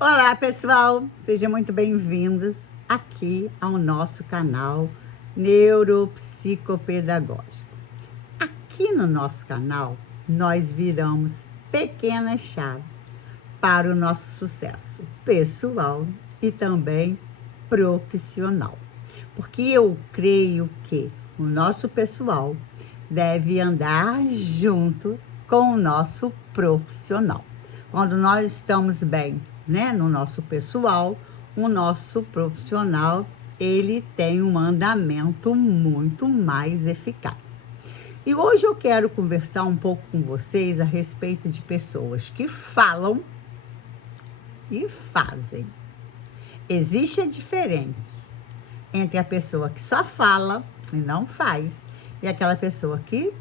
Olá, pessoal! Sejam muito bem-vindos aqui ao nosso canal Neuropsicopedagógico. Aqui no nosso canal, nós viramos pequenas chaves para o nosso sucesso pessoal e também profissional. Porque eu creio que o nosso pessoal deve andar junto com o nosso profissional. Quando nós estamos bem, né, no nosso pessoal, o nosso profissional, ele tem um andamento muito mais eficaz. E hoje eu quero conversar um pouco com vocês a respeito de pessoas que falam e fazem. Existe a diferença entre a pessoa que só fala e não faz e aquela pessoa que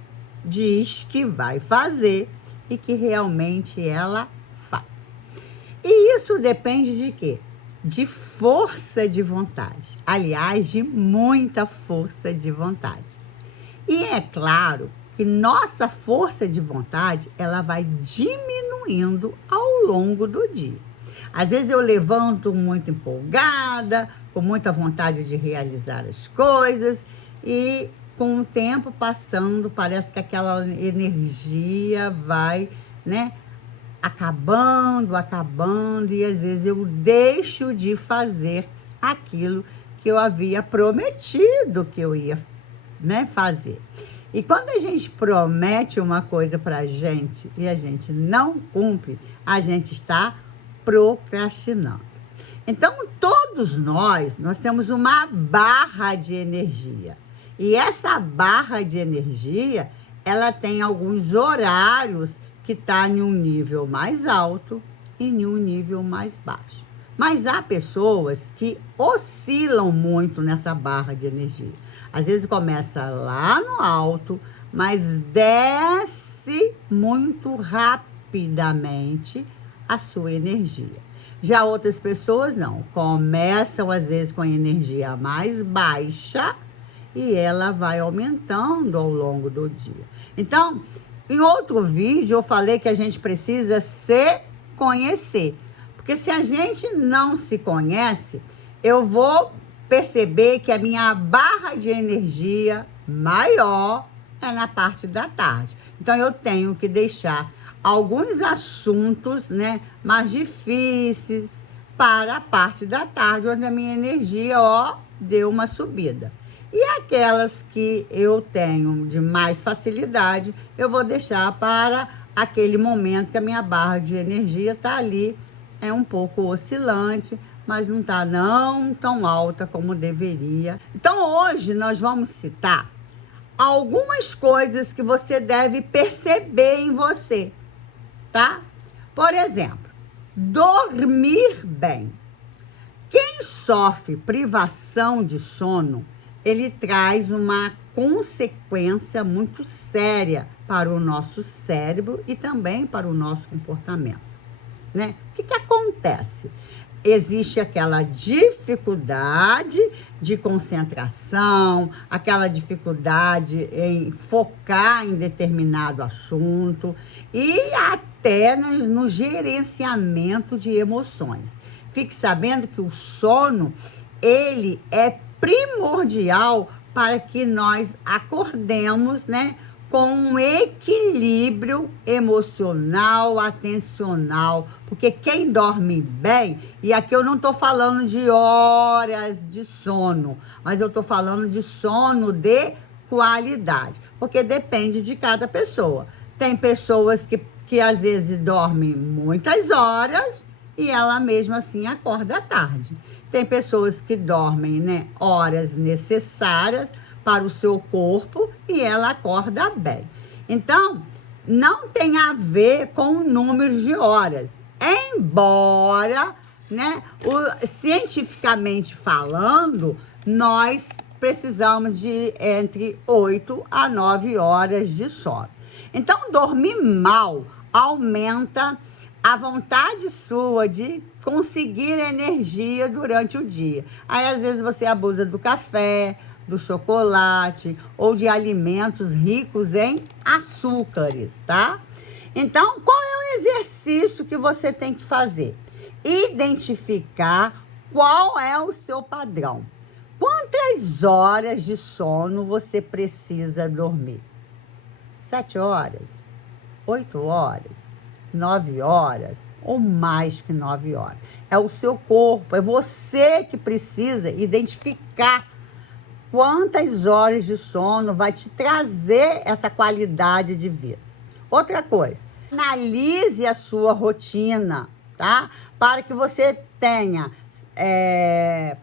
diz que vai fazer e que realmente ela faz. E isso depende de quê? De força de vontade. Aliás, de muita força de vontade. E é claro que nossa força de vontade, ela vai diminuindo ao longo do dia. Às vezes eu levanto muito empolgada, com muita vontade de realizar as coisas e com o tempo passando, parece que aquela energia vai, né, acabando, e às vezes eu deixo de fazer aquilo que eu havia prometido que eu ia, né, fazer. E quando a gente promete uma coisa pra gente e a gente não cumpre, a gente está procrastinando. Então, todos nós temos uma barra de energia. E essa barra de energia, ela tem alguns horários que está em um nível mais alto e em um nível mais baixo. Mas há pessoas que oscilam muito nessa barra de energia. Às vezes começa lá no alto, mas desce muito rapidamente a sua energia. Já outras pessoas não, começam às vezes com a energia mais baixa e ela vai aumentando ao longo do dia. Então, em outro vídeo eu falei que a gente precisa se conhecer, porque se a gente não se conhece, eu vou perceber que a minha barra de energia maior é na parte da tarde. Então eu tenho que deixar alguns assuntos, né, mais difíceis para a parte da tarde, onde a minha energia, deu uma subida. E aquelas que eu tenho de mais facilidade, eu vou deixar para aquele momento que a minha barra de energia está ali, é um pouco oscilante, mas não está não tão alta como deveria. Então hoje nós vamos citar algumas coisas que você deve perceber em você, tá? Por exemplo, dormir bem. Quem sofre privação de sono, ele traz uma consequência muito séria para o nosso cérebro e também para o nosso comportamento, né? O que acontece? Existe aquela dificuldade de concentração, aquela dificuldade em focar em determinado assunto e até no gerenciamento de emoções. Fique sabendo que o sono, ele é primordial para que nós acordemos, né, com um equilíbrio emocional, atencional, porque quem dorme bem, e aqui eu não estou falando de horas de sono, mas eu estou falando de sono de qualidade, porque depende de cada pessoa. Tem pessoas que às vezes dormem muitas horas e ela mesmo assim acorda à tarde. Tem pessoas que dormem, né, horas necessárias para o seu corpo e ela acorda bem. Então, não tem a ver com o número de horas. Embora, né, cientificamente falando, nós precisamos de entre 8 a 9 horas de sono. Então, dormir mal aumenta a vontade sua de conseguir energia durante o dia. Aí, às vezes, você abusa do café, do chocolate ou de alimentos ricos em açúcares, tá? Então, qual é o exercício que você tem que fazer? identificar qual é o seu padrão. Quantas horas de sono você precisa dormir? 7 horas? 8 horas? 9 horas? Ou mais que 9 horas? É o seu corpo, é você que precisa identificar quantas horas de sono vai te trazer essa qualidade de vida. Outra coisa, analise a sua rotina, tá? Para que você tenha,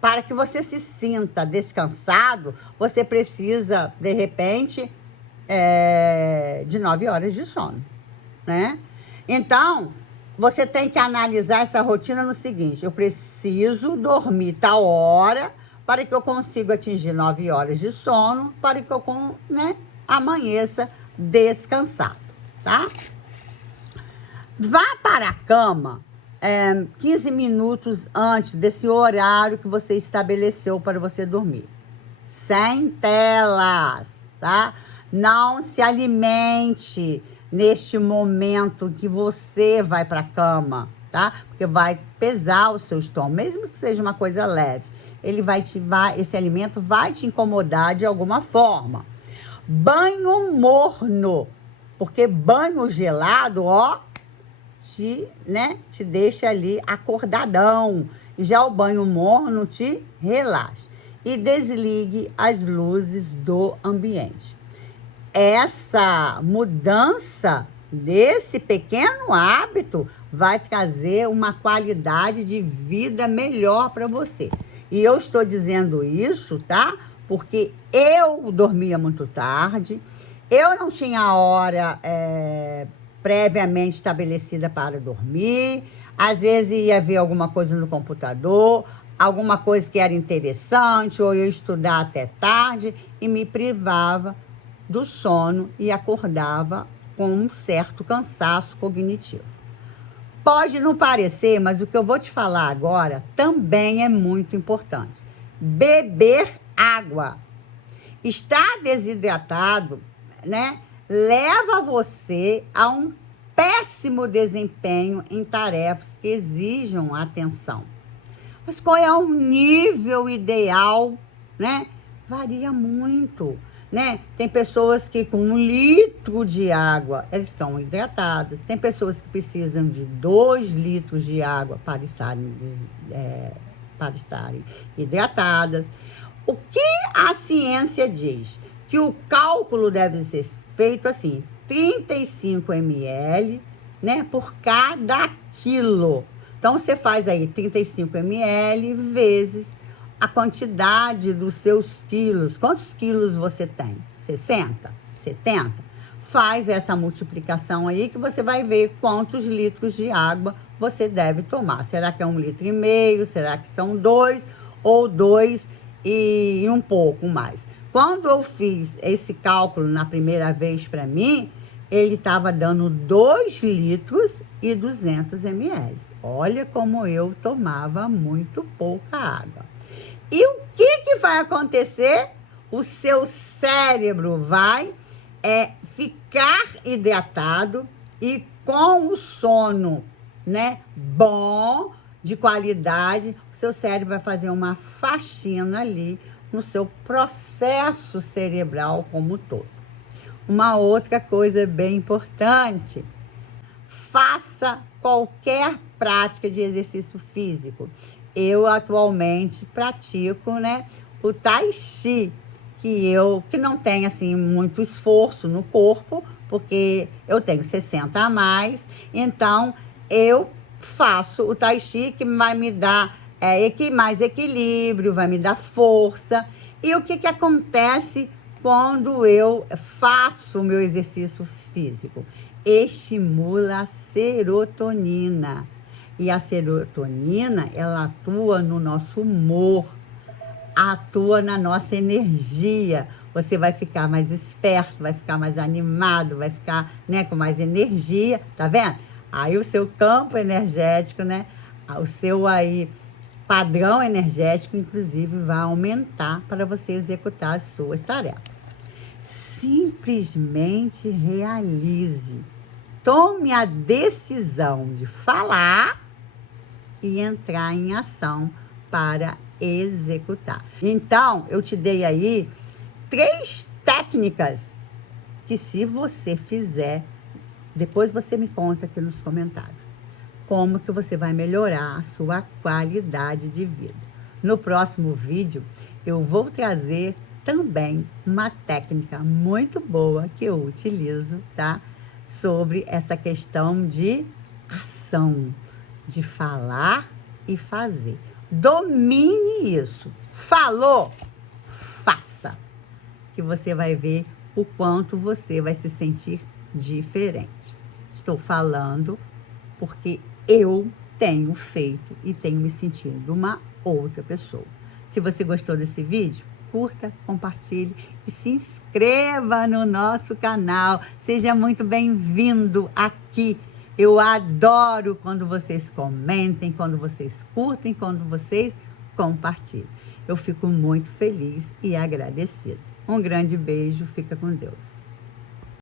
para que você se sinta descansado, você precisa, de repente, de 9 horas de sono, né? Então, você tem que analisar essa rotina no seguinte: eu preciso dormir tal hora para que eu consiga atingir 9 horas de sono, para que eu, né, amanheça descansado, tá? Vá para a cama 15 minutos antes desse horário que você estabeleceu para você dormir. Sem telas, tá? Não se alimente neste momento que você vai para a cama, tá? Porque vai pesar o seu estômago, mesmo que seja uma coisa leve. Esse alimento vai te incomodar de alguma forma. Banho morno, porque banho gelado, ó, te deixa ali acordadão. Já o banho morno te relaxa. E desligue as luzes do ambiente. Essa mudança desse pequeno hábito vai trazer uma qualidade de vida melhor para você. E eu estou dizendo isso, tá? Porque eu dormia muito tarde, eu não tinha hora previamente estabelecida para dormir, às vezes ia ver alguma coisa no computador, alguma coisa que era interessante, ou eu estudar até tarde e me privava do sono e acordava com um certo cansaço cognitivo. Pode não parecer, mas o que eu vou te falar agora também é muito importante. Beber água. Estar desidratado, né, leva você a um péssimo desempenho em tarefas que exijam atenção. Mas qual é o nível ideal, né? Varia muito, né? Tem pessoas que com 1 litro de água, elas estão hidratadas. Tem pessoas que precisam de 2 litros de água para estarem hidratadas. O que a ciência diz? Que o cálculo deve ser feito assim, 35 ml, né, por cada quilo. Então, você faz aí 35 ml vezes a quantidade dos seus quilos. Quantos quilos você tem? 60? 70? Faz essa multiplicação aí que você vai ver quantos litros de água você deve tomar. Será que é 1,5 litro? Será que são 2? Ou 2 e um pouco mais? Quando eu fiz esse cálculo na primeira vez para mim, ele estava dando 2 litros e 200 ml. Olha como eu tomava muito pouca água. E o que vai acontecer? O seu cérebro vai ficar hidratado e com o sono, né, bom, de qualidade, o seu cérebro vai fazer uma faxina ali no seu processo cerebral como um todo. Uma outra coisa bem importante: faça qualquer prática de exercício físico. Eu atualmente pratico, né, o Tai Chi, que não tem assim muito esforço no corpo, porque eu tenho 60 a mais, então eu faço o Tai Chi, que vai me dar mais equilíbrio, vai me dar força. E o que acontece quando eu faço o meu exercício físico? Estimula a serotonina. E a serotonina, ela atua no nosso humor, atua na nossa energia. Você vai ficar mais esperto, vai ficar mais animado, vai ficar, né, com mais energia, tá vendo? Aí o seu campo energético, né, o seu aí padrão energético, inclusive, vai aumentar para você executar as suas tarefas. Simplesmente realize. Tome a decisão de falar e entrar em ação para executar. Então, eu te dei aí 3 técnicas que, se você fizer, depois você me conta aqui nos comentários como que você vai melhorar a sua qualidade de vida. No próximo vídeo, eu vou trazer também uma técnica muito boa que eu utilizo, tá? Sobre essa questão de ação, de falar e fazer. Domine isso. Falou, faça, que você vai ver o quanto você vai se sentir diferente. Estou falando porque eu tenho feito e tenho me sentido uma outra pessoa. Se você gostou desse vídeo, curta, compartilhe e se inscreva no nosso canal. Seja muito bem-vindo aqui. Eu adoro quando vocês comentem, quando vocês curtem, quando vocês compartilhem. Eu fico muito feliz e agradecida. Um grande beijo, fica com Deus.